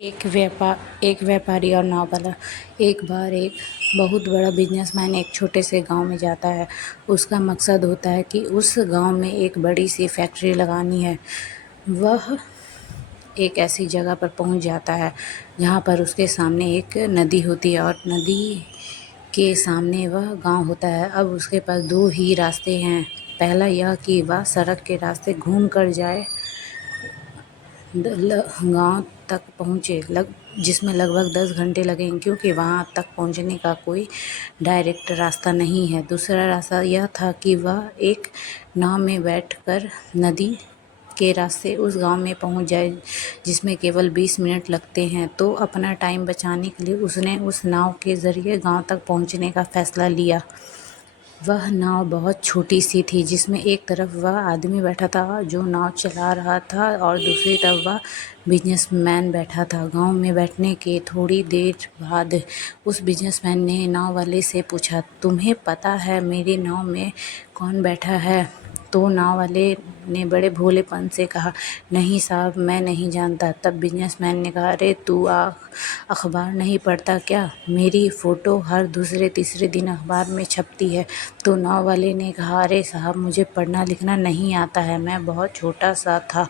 एक व्यापारी और नाववाला। एक बार एक बहुत बड़ा बिजनेसमैन एक छोटे से गांव में जाता है। उसका मकसद होता है कि उस गांव में एक बड़ी सी फैक्ट्री लगानी है। वह एक ऐसी जगह पर पहुंच जाता है जहां पर उसके सामने एक नदी होती है और नदी के सामने वह गांव होता है। अब उसके पास दो ही रास्ते हैं। पहला यह कि वह सड़क के रास्ते घूम कर जाए, गांव तक पहुँचे, जिसमें लगभग 10 घंटे लगेंगे, क्योंकि वहां तक पहुंचने का कोई डायरेक्ट रास्ता नहीं है। दूसरा रास्ता यह था कि वह एक नाव में बैठकर नदी के रास्ते उस गांव में पहुंच जाए, जिसमें केवल 20 मिनट लगते हैं। तो अपना टाइम बचाने के लिए उसने उस नाव के ज़रिए गांव तक पहुंचने का फैसला लिया। वह नाव बहुत छोटी सी थी, जिसमें एक तरफ वह आदमी बैठा था जो नाव चला रहा था और दूसरी तरफ वह बिजनेसमैन बैठा था। गांव में बैठने के थोड़ी देर बाद उस बिजनेसमैन ने नाव वाले से पूछा, तुम्हें पता है मेरी नाव में कौन बैठा है? तो नाव वाले ने बड़े भोलेपन से कहा, नहीं साहब, मैं नहीं जानता। तब बिजनेसमैन ने कहा, अरे तू अखबार नहीं पढ़ता क्या? मेरी फ़ोटो हर दूसरे तीसरे दिन अखबार में छपती है। तो नाव वाले ने कहा, अरे साहब, मुझे पढ़ना लिखना नहीं आता है। मैं बहुत छोटा सा था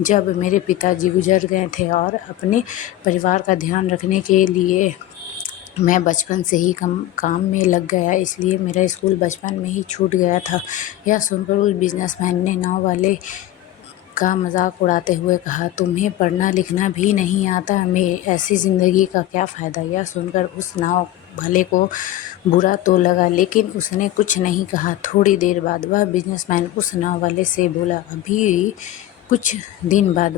जब मेरे पिताजी गुजर गए थे और अपने परिवार का ध्यान रखने के लिए मैं बचपन से ही काम में लग गया, इसलिए मेरा स्कूल बचपन में ही छूट गया था। यह सुनकर उस बिजनेसमैन ने नाव वाले का मजाक उड़ाते हुए कहा, तुम्हें पढ़ना लिखना भी नहीं आता? मैं ऐसी ज़िंदगी का क्या फ़ायदा? यह सुनकर उस नाव वाले को बुरा तो लगा, लेकिन उसने कुछ नहीं कहा। थोड़ी देर बाद वह बिजनेसमैन उस नाव वाले से बोला, अभी कुछ दिन बाद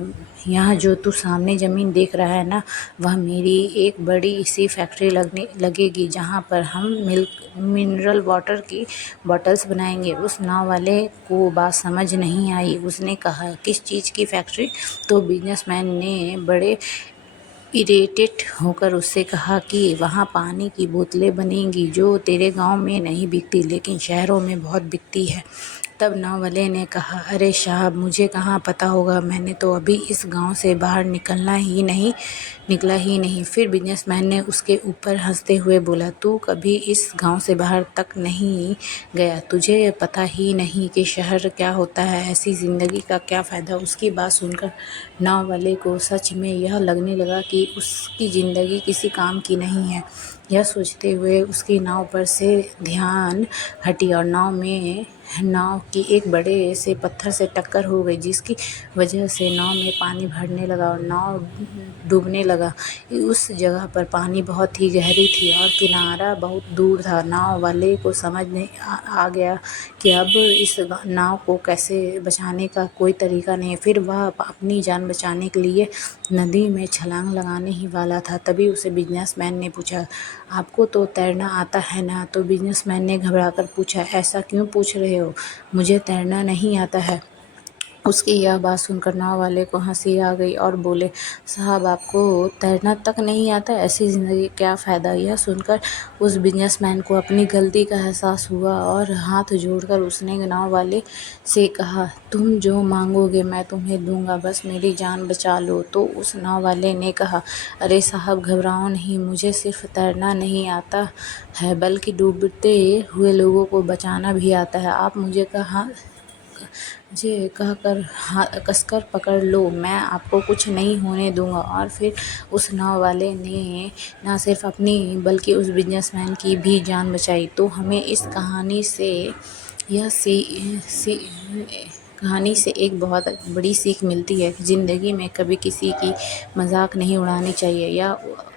यहाँ जो तू सामने ज़मीन देख रहा है ना, वह मेरी एक बड़ी सी फैक्ट्री लगेगी, जहाँ पर हम मिनरल वाटर की बॉटल्स बनाएंगे। उस नाव वाले को बात समझ नहीं आई। उसने कहा, किस चीज़ की फैक्ट्री? तो बिजनेसमैन ने बड़े इरिटेट होकर उससे कहा कि वहाँ पानी की बोतलें बनेंगी जो तेरे गांव में नहीं बिकती, लेकिन शहरों में बहुत बिकती है। तब नाव वाले ने कहा, अरे साहब, मुझे कहाँ पता होगा, मैंने तो अभी इस गांव से बाहर निकला ही नहीं। फिर बिजनेसमैन ने उसके ऊपर हंसते हुए बोला, तू कभी इस गांव से बाहर तक नहीं गया, तुझे पता ही नहीं कि शहर क्या होता है, ऐसी ज़िंदगी का क्या फ़ायदा? उसकी बात सुनकर नाव वाले को सच में यह लगने लगा कि उसकी ज़िंदगी किसी काम की नहीं है। यह सोचते हुए उसकी नाव पर से ध्यान हटी और नाव की एक बड़े से पत्थर से टक्कर हो गई, जिसकी वजह से नाव में पानी भरने लगा और नाव डूबने लगा। उस जगह पर पानी बहुत ही गहरी थी और किनारा बहुत दूर था। नाव वाले को समझ में आ गया कि अब इस नाव को कैसे बचाने का कोई तरीका नहीं। फिर वह अपनी जान बचाने के लिए नदी में छलांग लगाने ही वाला था। तभी उसे बिजनेसमैन ने पूछा, आपको तो तैरना आता है ना? तो बिजनेसमैन ने घबराकर पूछा, ऐसा क्यों पूछ रहे हो? मुझे तैरना नहीं आता है। उसकी यह बात सुनकर नाव वाले को हंसी आ गई और बोले, साहब, आपको तैरना तक नहीं आता? ऐसी ज़िंदगी का क्या फ़ायदा? यह सुनकर उस बिजनेसमैन को अपनी गलती का एहसास हुआ और हाथ जोड़कर उसने नाव वाले से कहा, तुम जो मांगोगे मैं तुम्हें दूंगा, बस मेरी जान बचा लो। तो उस नाव वाले ने कहा, अरे साहब, घबराओ नहीं, मुझे सिर्फ तैरना नहीं आता है, बल्कि डूबते हुए लोगों को बचाना भी आता है। आप मुझे कहकर कसकर पकड़ लो, मैं आपको कुछ नहीं होने दूंगा। और फिर उस नाव वाले ने न सिर्फ अपनी बल्कि उस बिजनेसमैन की भी जान बचाई। तो हमें इस कहानी से एक बहुत बड़ी सीख मिलती है कि ज़िंदगी में कभी किसी की मजाक नहीं उड़ानी चाहिए या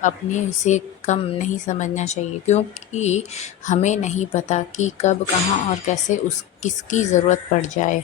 अपने से कम नहीं समझना चाहिए, क्योंकि हमें नहीं पता कि कब, कहाँ और कैसे किसकी ज़रूरत पड़ जाए।